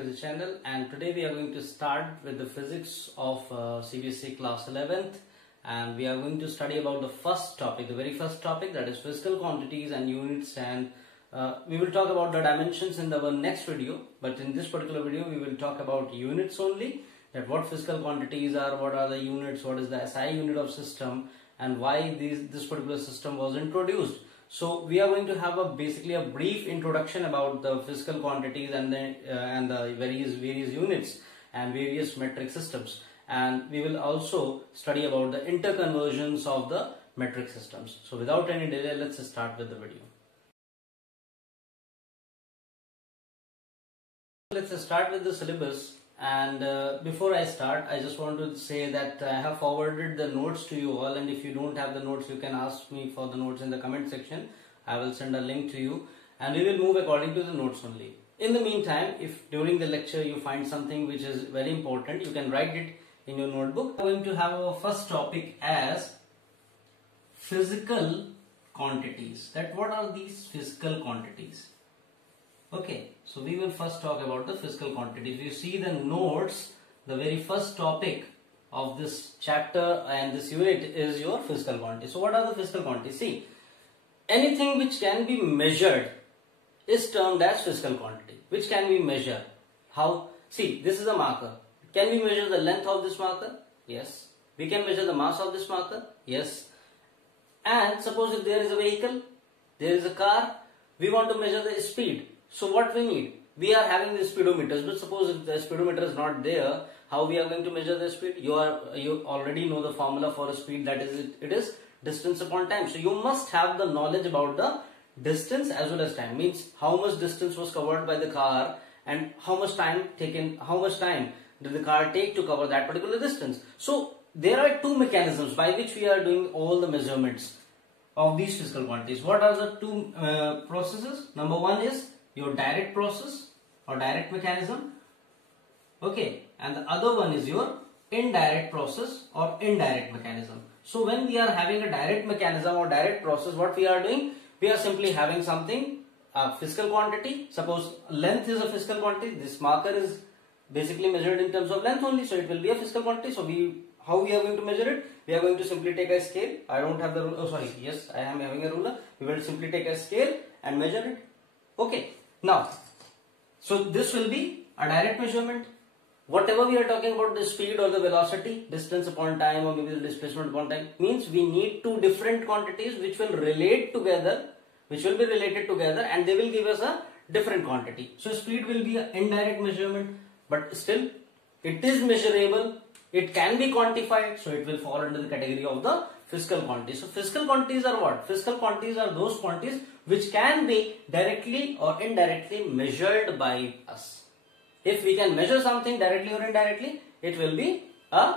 to the channel, and today we are going to start with the physics of CBSE class 11th, and we are going to study about the first topic, the very first topic, that is physical quantities and units, and we will talk about the dimensions in our next video, but in this particular video we will talk about units only, that what physical quantities are, what are the units, what is the SI unit of system, and why this particular system was introduced. So we are going to have basically a brief introduction about the physical quantities and the various units and various metric systems, and we will also study about the interconversions of the metric systems. So without any delay, let's start with the video. Let's start with the syllabus, and before I start, I just want to say that I have forwarded the notes to you all, and if you don't have the notes, you can ask me for the notes in the comment section. I will send a link to you, and we will move according to the notes only. In the meantime, if during the lecture you find something which is very important, you can write it in your notebook. We are going to have our first topic as physical quantities. That what are these physical quantities? Okay, so we will first talk about the physical quantities. If you see the notes, the very first topic of this chapter and this unit is your physical quantities. So what are the physical quantities? See, anything which can be measured is termed as physical quantity. Which can we measure? How? See, this is a marker. Can we measure the length of this marker? Yes. We can measure the mass of this marker? Yes. And suppose if there is a vehicle, there is a car, we want to measure the speed. So what we need? We are having the speedometers, but suppose if the speedometer is not there, how we are going to measure the speed? You already know the formula for a speed, that is it is distance upon time. So you must have the knowledge about the distance as well as time. Means how much distance was covered by the car and how much time did the car take to cover that particular distance. So there are two mechanisms by which we are doing all the measurements of these physical quantities. What are the two processes? Number one is your direct process or direct mechanism, okay, and the other one is your indirect process or indirect mechanism. So when we are having a direct mechanism or direct process, what we are doing? We are simply having something, a physical quantity. Suppose length is a physical quantity. This marker is basically measured in terms of length only, so it will be a physical quantity. So how we are going to measure it? We are going to simply take a scale. I don't have the ruler. Oh, sorry. Yes, I am having a ruler. We will simply take a scale and measure it. Okay. Now, so this will be a direct measurement. Whatever we are talking about, the speed or the velocity, distance upon time, or maybe the displacement upon time, means we need two different quantities which will relate together, which will be related together, and they will give us a different quantity. So speed will be an indirect measurement, but still it is measurable. It can be quantified, so it will fall under the category of the physical quantities. So physical quantities are what? Physical quantities are those quantities which can be directly or indirectly measured by us. If we can measure something directly or indirectly, it will be a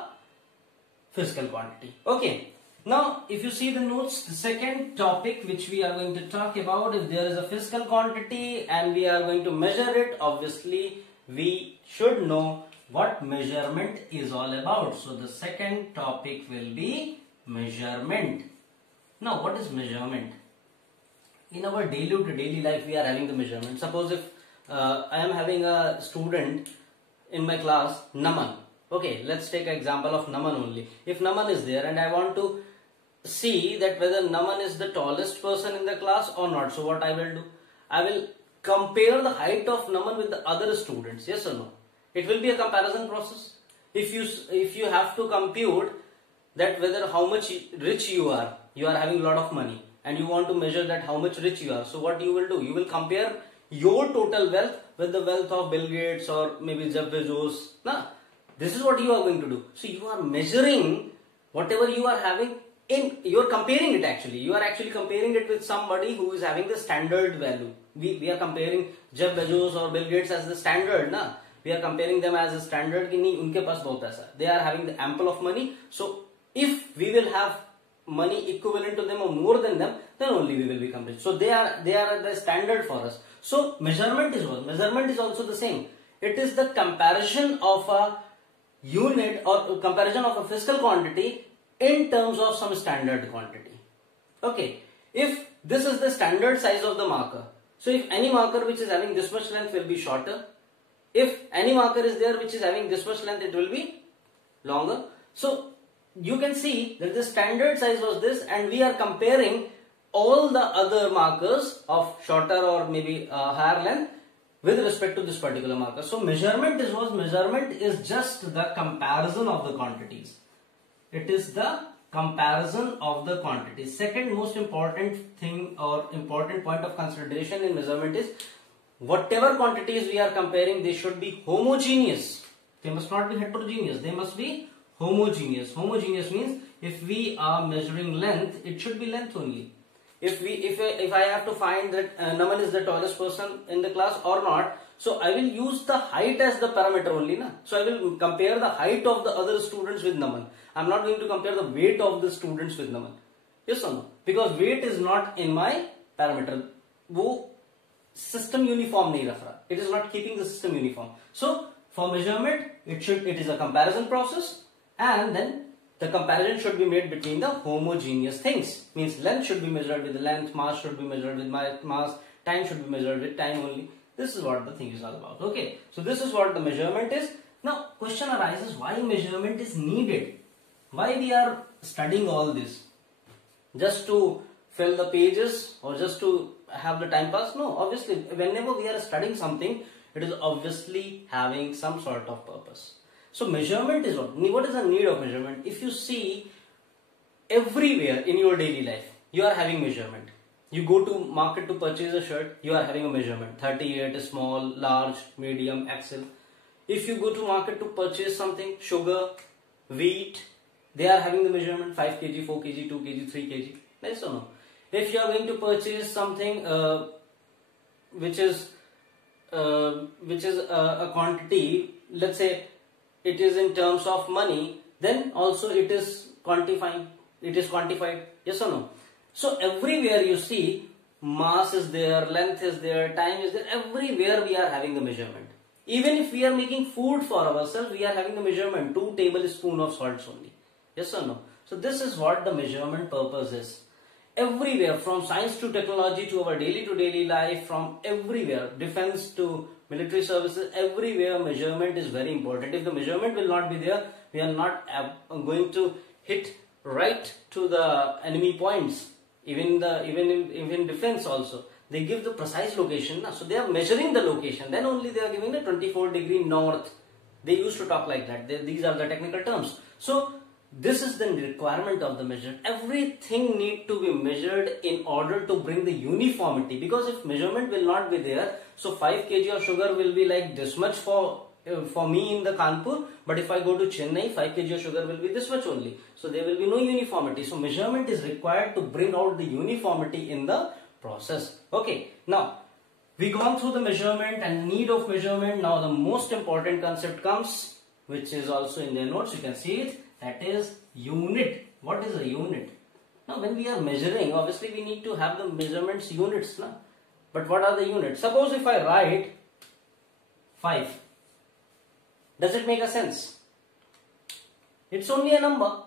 physical quantity. Okay. Now, if you see the notes, the second topic which we are going to talk about, if there is a physical quantity and we are going to measure it, obviously we should know what measurement is all about. So the second topic will be measurement. Now, what is measurement? In our daily life, we are having the measurement. Suppose if I am having a student in my class, Naman. Okay, let's take an example of Naman only. If Naman is there and I want to see that whether Naman is the tallest person in the class or not. So what I will do? I will compare the height of Naman with the other students. Yes or no? It will be a comparison process. If you have to compute that whether how much rich you are having a lot of money, and you want to measure that how much rich you are. So what you will do? You will compare your total wealth with the wealth of Bill Gates or maybe Jeff Bezos. Nah, this is what you are going to do. So you are measuring whatever you are having you are comparing it actually. You are actually comparing it with somebody who is having the standard value. We are comparing Jeff Bezos or Bill Gates as the standard. Nah, we are comparing them as a standard. Unke paas bahut aisa. They are having the ample of money. So if we will have money equivalent to them or more than them, then only we will be compared. So they are the standard for us. So measurement is what? Measurement is also the same. It is the comparison of a unit or comparison of a physical quantity in terms of some standard quantity. Okay. If this is the standard size of the marker, so if any marker which is having this much length will be shorter, if any marker is there which is having this much length, it will be longer. So you can see that the standard size was this, and we are comparing all the other markers of shorter or maybe higher length with respect to this particular marker. So measurement is just the comparison of the quantities. It is the comparison of the quantities. Second most important thing or important point of consideration in measurement is whatever quantities we are comparing, they should be homogeneous. They must not be heterogeneous. They must be homogeneous. Homogeneous means if we are measuring length, it should be length only. If I have to find that Naman is the tallest person in the class or not, so I will use the height as the parameter only, na? So I will compare the height of the other students with Naman. I am not going to compare the weight of the students with Naman. Yes or no? Because weight is not in my parameter. वो system uniform नहीं रख रहा. It is not keeping the system uniform. So for measurement, it is a comparison process, and then the comparison should be made between the homogeneous things. Means length should be measured with the length, mass should be measured with mass, time should be measured with time only. This is what the thing is all about. Okay, so this is what the measurement is. Now question arises, why measurement is needed? Why we are studying all this? Just to fill the pages or just to have the time pass? No, obviously whenever we are studying something, it is obviously having some sort of purpose. So measurement is what is the need of measurement? If you see everywhere in your daily life, you are having measurement. You go to market to purchase a shirt, you are having a measurement. 38 is small, large, medium, XL. If you go to market to purchase something, sugar, wheat, they are having the measurement 5 kg, 4 kg, 2 kg, 3 kg. Yes or no? If you are going to purchase something which is a quantity, let's say it is in terms of money, then also it is quantified. Yes or no? So everywhere you see mass is there, length is there, time is there. Everywhere we are having the measurement. Even if we are making food for ourselves, we are having the measurement 2 tablespoons of salts only. Yes or no? So this is what the measurement purpose is. Everywhere, from science to technology to our daily to daily life, from everywhere, defense to military services, everywhere measurement is very important. If the measurement will not be there, we are not going to hit right to the enemy points. Even defense also, they give the precise location. So they are measuring the location. Then only they are giving the 24° north. They used to talk like that. These are the technical terms. So this is the requirement of the measure. Everything need to be measured in order to bring the uniformity. Because if measurement will not be there, so 5 kg of sugar will be like this much for me in the Kanpur. But if I go to Chennai, 5 kg of sugar will be this much only. So there will be no uniformity. So measurement is required to bring out the uniformity in the process. Okay. Now we gone through the measurement and need of measurement. Now the most important concept comes, which is also in their notes. You can see it. That is unit. What is a unit? Now when we are measuring, obviously we need to have the measurements units. Na? But what are the units? Suppose if I write 5, does it make a sense? It's only a number.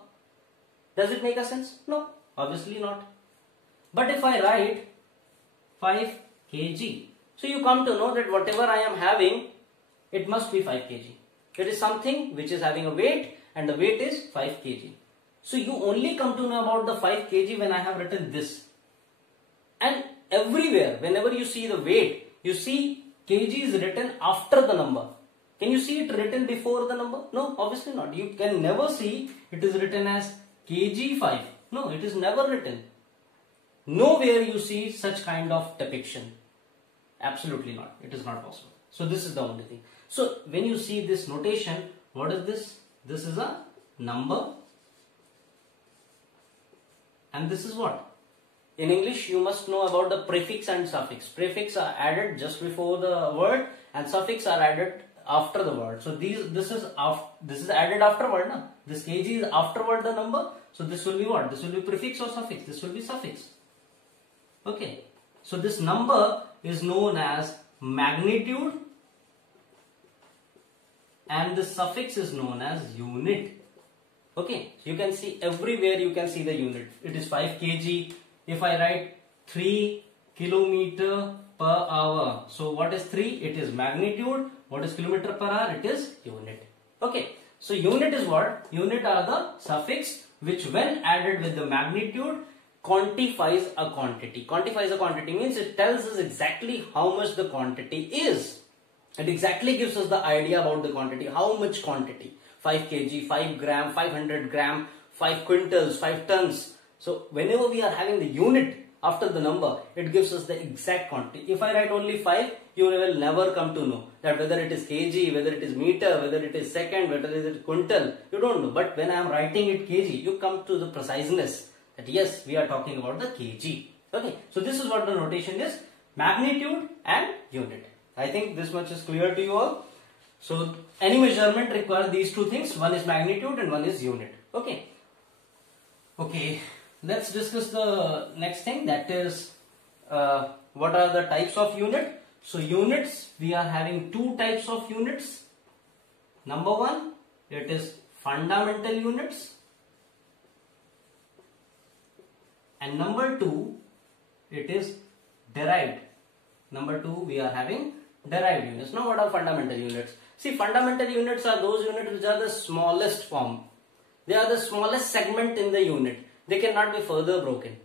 Does it make a sense? No, obviously not. But if I write 5 kg, so you come to know that whatever I am having, it must be 5 kg. It is something which is having a weight, and the weight is 5 kg. So you only come to know about the 5 kg when I have written this. And everywhere, whenever you see the weight, you see kg is written after the number. Can you see it written before the number? No, obviously not. You can never see it is written as kg 5. No, it is never written. Nowhere you see such kind of depiction. Absolutely not. It is not possible. So this is the only thing. So when you see this notation, what is this? This is a number, and this is what? In English, you must know about the prefix and suffix. Prefix are added just before the word, and suffix are added after the word. So this is added afterward. Na? This kg is afterward the number. So this will be what? This will be prefix or suffix? This will be suffix. Okay. So this number is known as magnitude, and the suffix is known as unit. Okay, so you can see everywhere you can see the unit. It is 5 kg. If I write 3 km per hour, so what is 3? It is magnitude. What is kilometer per hour? It is unit. Okay. So unit is what? Unit are the suffix which when added with the magnitude quantifies a quantity. Quantifies a quantity means it tells us exactly how much the quantity is. It exactly gives us the idea about the quantity. How much quantity? 5 kg, 5 gram, 500 gram, 5 quintals, 5 tons. So whenever we are having the unit after the number, it gives us the exact quantity. If I write only 5, you will never come to know that whether it is kg, whether it is meter, whether it is second, whether it is quintal. You don't know. But when I am writing it kg, you come to the preciseness that yes, we are talking about the kg. Okay. So this is what the notation is. Magnitude and unit. I think this much is clear to you all. So any measurement requires these two things. One is magnitude and one is unit. Okay. Okay. Let's discuss the next thing, that is what are the types of unit. So units, we are having two types of units. Number one, it is fundamental units, and number two, it is derived. Number two, we are having derived units. Now what are fundamental units? See, fundamental units are those units which are the smallest form. They are the smallest segment in the unit. They cannot be further broken.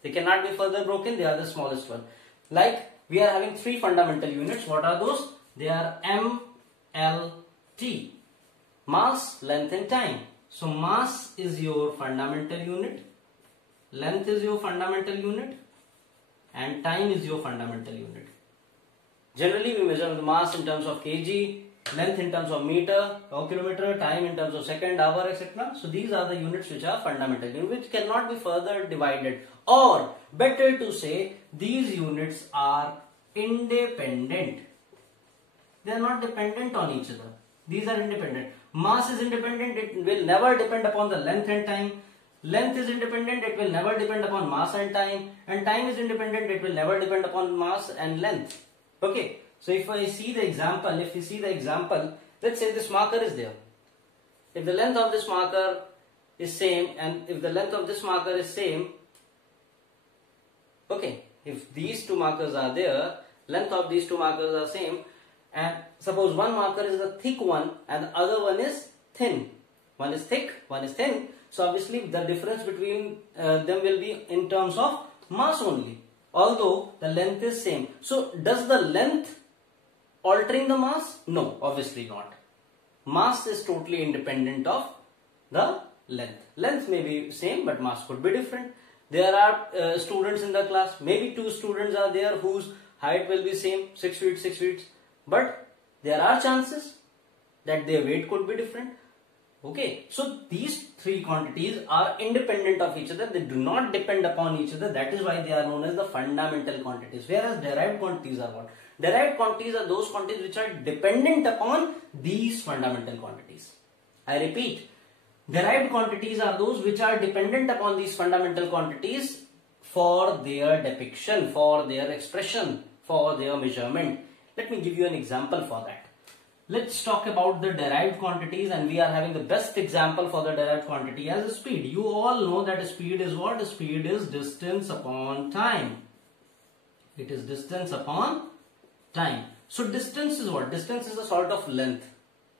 They cannot be further broken. They are the smallest one. Like we are having three fundamental units. What are those? They are M, L, T. Mass, length and time. So mass is your fundamental unit. Length is your fundamental unit. And time is your fundamental unit. Generally we measure the mass in terms of kg, length in terms of meter or kilometer, time in terms of second, hour, etc. So these are the units which are fundamental, which cannot be further divided, or better to say these units are independent. They are not dependent on each other. These are independent. Mass is independent, it will never depend upon the length and time. Length is independent, it will never depend upon mass and time. And time is independent, it will never depend upon mass and length. Okay. So if I see the example, let's say this marker is there. If the length of this marker is same and if the length of this marker is same, okay, if these two markers are there, length of these two markers are same, and suppose one marker is the thick one and the other one is thin. One is thick, one is thin. So obviously the difference between them will be in terms of mass only, although the length is same. So does the length altering the mass? No, obviously not. Mass is totally independent of the length. Length may be same but mass could be different. There are students in the class, maybe two students are there whose height will be same, 6 feet, 6 feet, but there are chances that their weight could be different. Okay, so these three quantities are independent of each other. They do not depend upon each other. That is why they are known as the fundamental quantities. Whereas derived quantities are what? Derived quantities are those quantities which are dependent upon these fundamental quantities. I repeat, derived quantities are those which are dependent upon these fundamental quantities for their depiction, for their expression, for their measurement. Let me give you an example for that. Let's talk about the derived quantities, and we are having the best example for the derived quantity as speed. You all know that speed is what? Speed is distance upon time. It is distance upon time. So distance is what? Distance is a sort of length.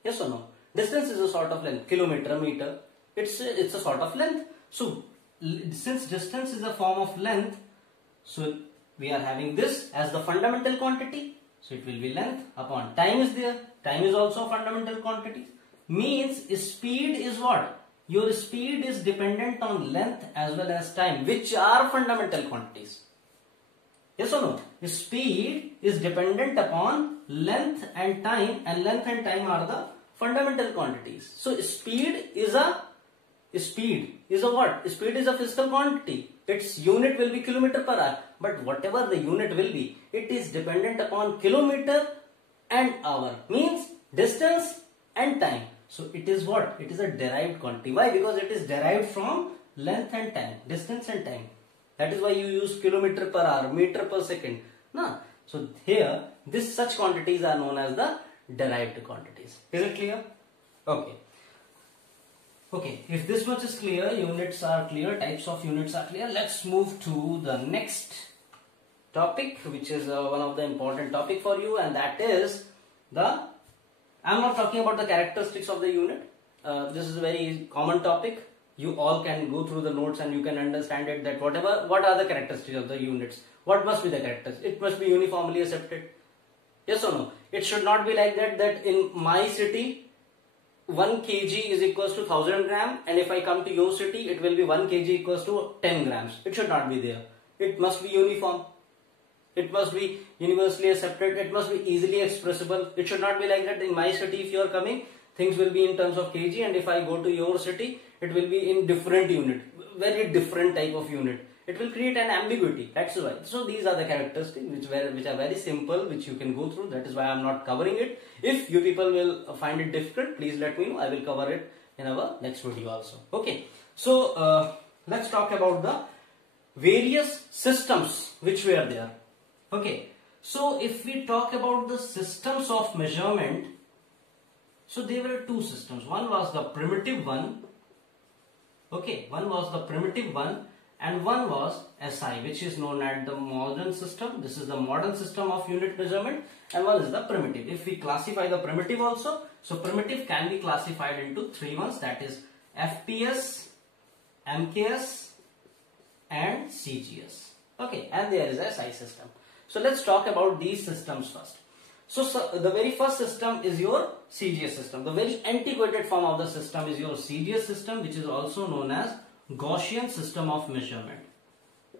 Yes or no? Distance is a sort of length. Kilometer, meter. It's a sort of length. So since distance is a form of length, so we are having this as the fundamental quantity. So it will be length upon time is there. Time is also a fundamental quantity. Means speed is what? Your speed is dependent on length as well as time, which are fundamental quantities. Yes or no? Speed is dependent upon length and time, and length and time are the fundamental quantities. So speed is a what? Speed is a physical quantity. Its unit will be kilometer per hour. But whatever the unit will be, it is dependent upon kilometer and hour. Means distance and time. So it is what? It is a derived quantity. Why? Because it is derived from length and time, distance and time. That is why you use kilometer per hour, meter per second. No. So here, such quantities are known as the derived quantities. Is it clear? Okay. Okay, if this much is clear, units are clear, types of units are clear. Let's move to the next topic, which is one of the important topic for you, and that is I'm not talking about the characteristics of the unit. This is a very common topic. You all can go through the notes and you can understand it, that what are the characteristics of the units. What must be the characteristics? It must be uniformly accepted. Yes or no? It should not be like that in my city 1 kg is equals to 1000 gram, and if I come to your city it will be 1 kg equals to 10 grams. It should not be there. It must be uniform. It must be universally accepted. It must be easily expressible. It should not be like that in my city if you are coming, things will be in terms of kg, and if I go to your city it will be in different unit, very different type of unit. It will create an ambiguity. That's why. So these are the characteristics which are very simple, which you can go through. That is why I am not covering it. If you people will find it difficult, please let me know. I will cover it in our next video also. Okay. So let's talk about the various systems which were there. Okay. So if we talk about the systems of measurement, so there were two systems. One was the primitive one. Okay. One was the primitive one. And one was SI, which is known as the modern system. This is the modern system of unit measurement. And one is the primitive. If we classify the primitive also, so primitive can be classified into three ones, that is FPS, MKS and CGS. Okay, and there is a SI system. So let's talk about these systems first. So the very first system is your CGS system. The very antiquated form of the system is your CGS system, which is also known as Gaussian system of measurement.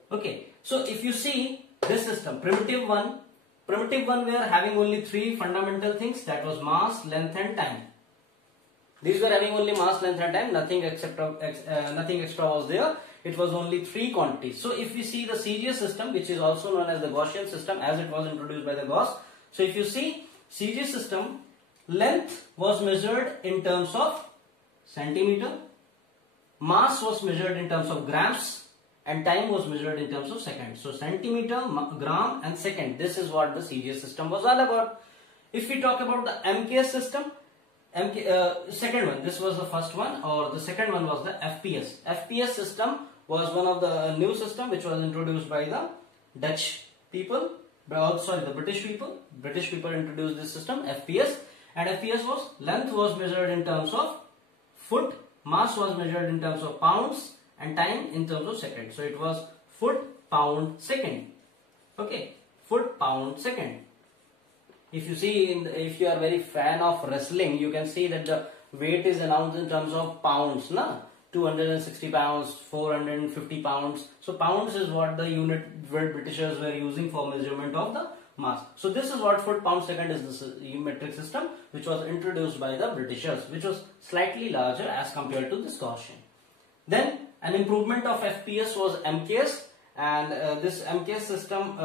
Okay, so if you see this system, primitive one we are having only three fundamental things, that was mass, length and time. These were having only mass, length and time, nothing extra was there. It was only three quantities. So if we see the CGS system, which is also known as the Gaussian system, as it was introduced by the Gauss. So if you see CGS system, length was measured in terms of centimeter, mass was measured in terms of grams, and time was measured in terms of seconds. So centimeter, gram and second. This is what the CGS system was all about. If we talk about the MKS system, second one, this was the first one, or the second one was the FPS. FPS system was one of the new system which was introduced by the Dutch people, the British people. British people introduced this system, FPS, and FPS was length was measured in terms of foot, mass was measured in terms of pounds, and time in terms of seconds. So it was foot, pound, second. Okay, foot, pound, second. If you see, if you are very fan of wrestling, you can see that the weight is announced in terms of pounds, na? 260 pounds, 450 pounds. So pounds is what the unit where Britishers were using for measurement of the mass. So this is what foot, pound, second is the metric system which was introduced by the Britishers, which was slightly larger as compared to this Gaussian. Then an improvement of FPS was MKS, and this MKS system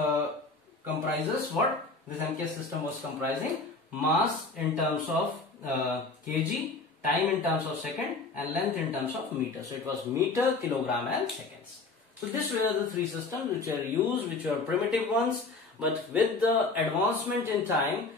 comprises what? This MKS system was comprising mass in terms of kg, time in terms of second, and length in terms of meter. So it was meter, kilogram and seconds. So these were the three systems which were used, which were primitive ones. But with the advancement in time,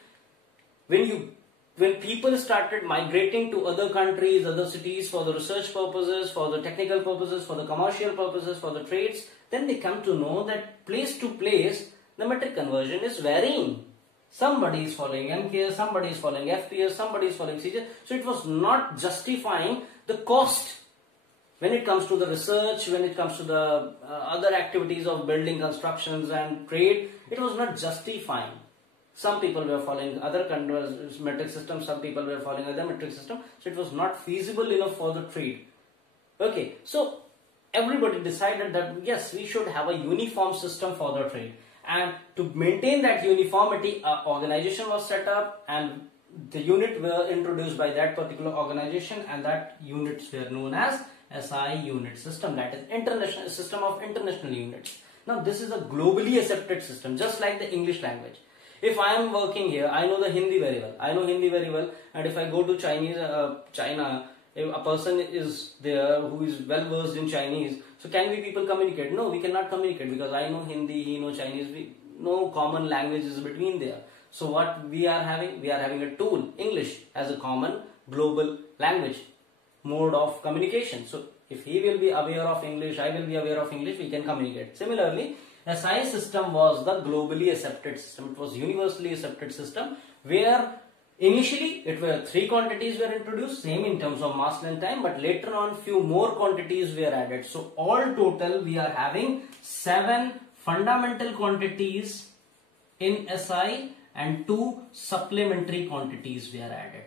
when people started migrating to other countries, other cities for the research purposes, for the technical purposes, for the commercial purposes, for the trades, then they come to know that place to place the metric conversion is varying. Somebody is following MKS, somebody is following FPS, somebody is following CGS. So it was not justifying the cost when it comes to the research, when it comes to the other activities of building, constructions and trade. It was not justifying. Some people were following other metric systems, some people were following other metric system. So it was not feasible enough for the trade. Okay, so everybody decided that yes, we should have a uniform system for the trade. And to maintain that uniformity, an organization was set up and the unit were introduced by that particular organization, and that units were known as SI unit system, that is international system of international units. Now this is a globally accepted system, just like the English language. If I am working here, I know the Hindi very well. I know Hindi very well, and if I go to China, if a person is there who is well versed in Chinese, so can we people communicate? No, we cannot communicate because I know Hindi, he knows Chinese, no common language is between there. So what we are having? We are having a tool, English, as a common global language, mode of communication. So if he will be aware of English, I will be aware of English, we can communicate. Similarly, SI system was the globally accepted system. It was universally accepted system where Initially, it were 3 quantities were introduced, same in terms of mass, length, time, but later on few more quantities were added. So all total we are having 7 fundamental quantities in SI and 2 supplementary quantities were added.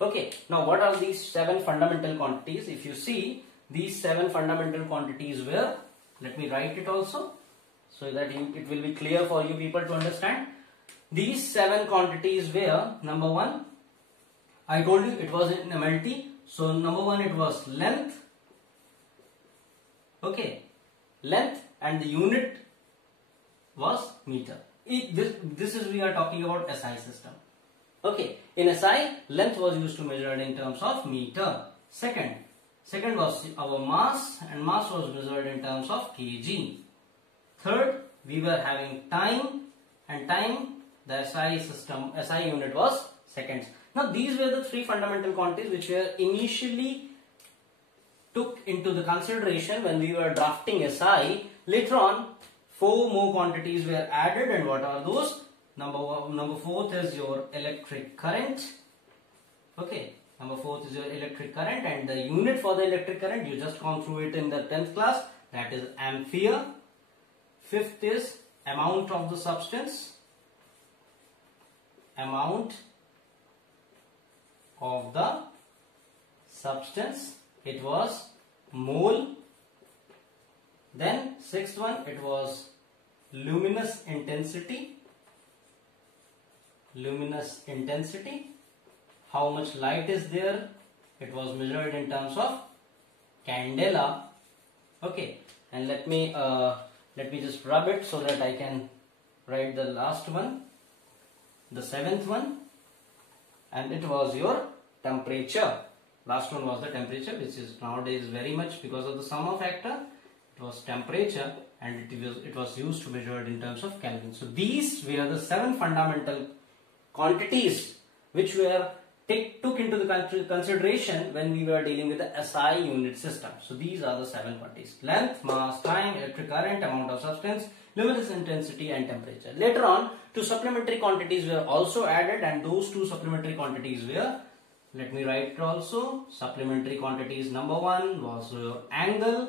Okay, now what are these 7 fundamental quantities? If you see, these 7 fundamental quantities were, let me write it also so that it will be clear for you people to understand. These 7 quantities were, number 1, I told you it was in MLT. So number 1, it was length. Okay, length, and the unit was meter. This is we are talking about SI system. Okay, in SI, length was used to measure in terms of meter. Second was our mass, and mass was measured in terms of kg. Third, we were having time, and time, the SI unit was seconds. Now these were the 3 fundamental quantities which were initially took into the consideration when we were drafting SI. Later on, 4 more quantities were added, and what are those? Number 4th is your electric current. Okay, number 4th is your electric current, and the unit for the electric current, you just gone through it in the 10th class, that is ampere. 5th is amount of the substance. Amount of the substance, it was mole. Then 6th one, it was luminous intensity. Luminous intensity, how much light is there, it was measured in terms of candela. Okay, and let me just rub it so that I can write the last one, the 7th one, and it was your temperature. Last one was the temperature, which is nowadays very much because of the summer factor. It was temperature, and it was used to measure it in terms of Kelvin. So these were the 7 fundamental quantities which were took into the consideration when we were dealing with the SI unit system. So these are the 7 quantities: length, mass, time, electric current, amount of substance, luminous intensity, and temperature. Later on, 2 supplementary quantities were also added, and those 2 supplementary quantities were, let me write it also, supplementary quantities. Number 1 was your angle,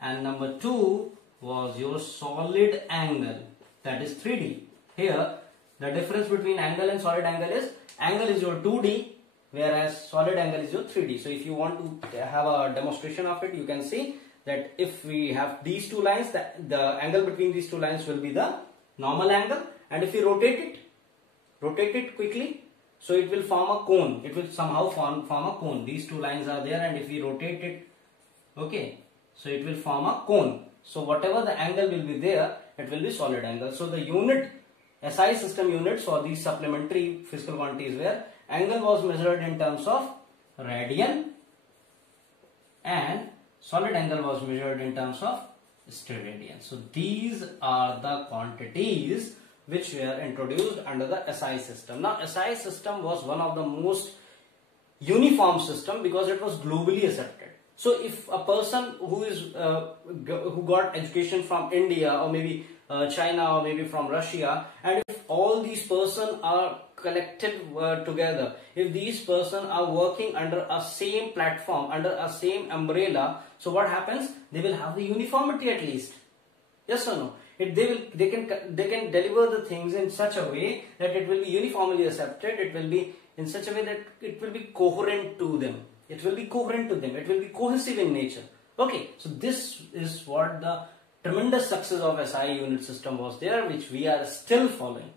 and number 2 was your solid angle, that is 3D. Here the difference between angle and solid angle is your 2D, whereas solid angle is your 3D. So if you want to have a demonstration of it, you can see that if we have these 2 lines, the angle between these 2 lines will be the normal angle, and if you rotate it quickly, so it will form a cone. It will somehow form a cone. These 2 lines are there, and if we rotate it, okay, so it will form a cone. So whatever the angle will be there, it will be solid angle. So the unit, SI system units for these supplementary physical quantities where angle was measured in terms of radian, and solid angle was measured in terms of steradian. So these are the quantities which were introduced under the SI system. Now SI system was one of the most uniform system because it was globally accepted. So if a person who got education from India, or maybe China, or maybe from Russia, and if all these persons are collected together, if these persons are working under a same platform, under a same umbrella, so what happens? They will have the uniformity at least. Yes or no? They can deliver the things in such a way that it will be uniformly accepted. It will be in such a way that it will be coherent to them. It will be coherent to them. It will be cohesive in nature. Okay, so this is what the tremendous success of SI unit system was there, which we are still following.